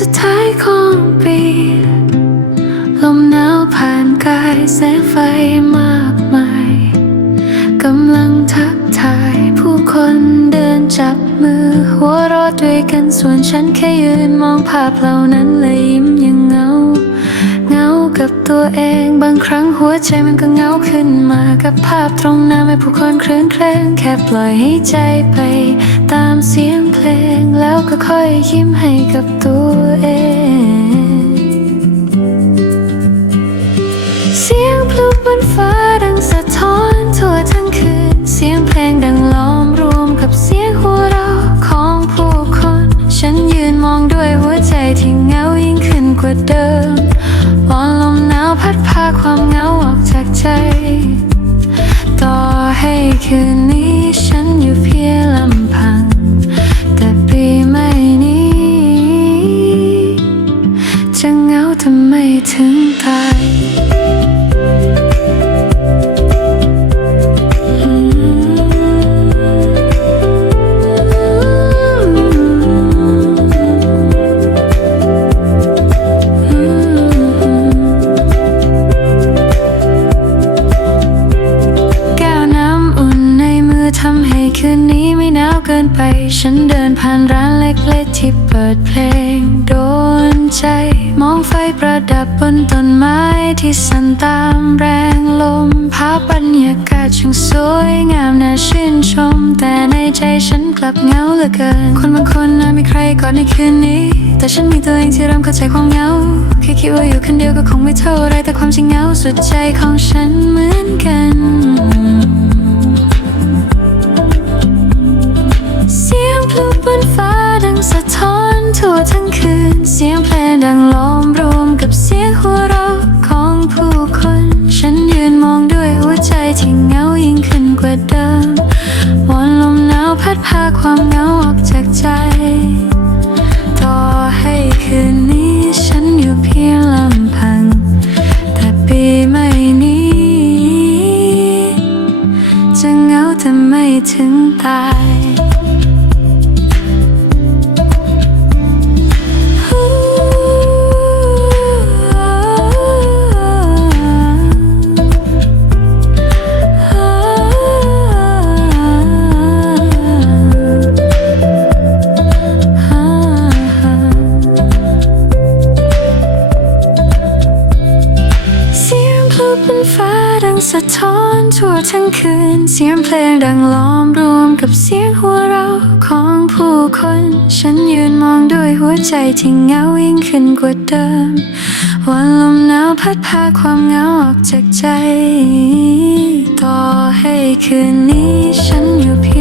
สุดท้ายของปี ลมหนาวผ่านกายแสงไฟมากมาย กำลังทักทายผู้คนเดินจับมือ หัวราะด้วยกันส่วนฉันแค่ยืนมองภาพเหล่านั้นเลยยิ้มยังเงา เงากับตัวเองบางครั้งหัวใจมันก็เงาขึ้นมากับภาพตรงหน้าไม่ผู้คนเคลื่อนเคลงแค่ปล่อยให้ใจไปตามเสียง ลงแล้วก็ค่อยยิ้มให้กับตัวเอง เสียงพลุบนฟ้าดังสะท้อนทั่วทั้งคืน เสียงเพลงดังล้อมรวมกับเสียงหัวเราะของผู้คน ฉันยืนมองด้วยหัวใจที่เหงายิ่งขึ้นกว่าเดิมวอนลมหนาวพัดพาความเหงาออกจากใจ ต่อให้คืนนี้ ถึงตายแก้วน้ำอุ่นในมือทำให้คืนนี้ไม่หนาวเกินไป ฉันเดินผ่านร้านเล็กๆที่เปิดเพลงโดน ใจ มองไฟประดับบนต้นไม้ที่สั่นตามแรงลมภาพบรรยากาศช่างสวยงามน่าชื่นชม แต่ในใจฉันกลับเหงาเหลือเกิน คนบางคนน่ามีใครก่อนในคืนนี้ แต่ฉันมีตัวเองที่เริ่มเข้าใจความเหงาแค่คิดว่าอยู่คนเดียวก็คงไม่เท่าไรแต่ความจริงเหงาสุดใจของฉันเหมือนกัน แต่ไม่ถึงตาย ท้อนทั่วทั้งคืน เสียงเพลงดังล้อมรวมกับเสียงหัวเราะของผู้คน ฉันยืนมองด้วยหัวใจที่เหงายิ่งขึ้นกว่าเดิม วันลมหนาวพัดพาความเหงาออกจากใจ ต่อให้คืนนี้ฉันอยู่เพียง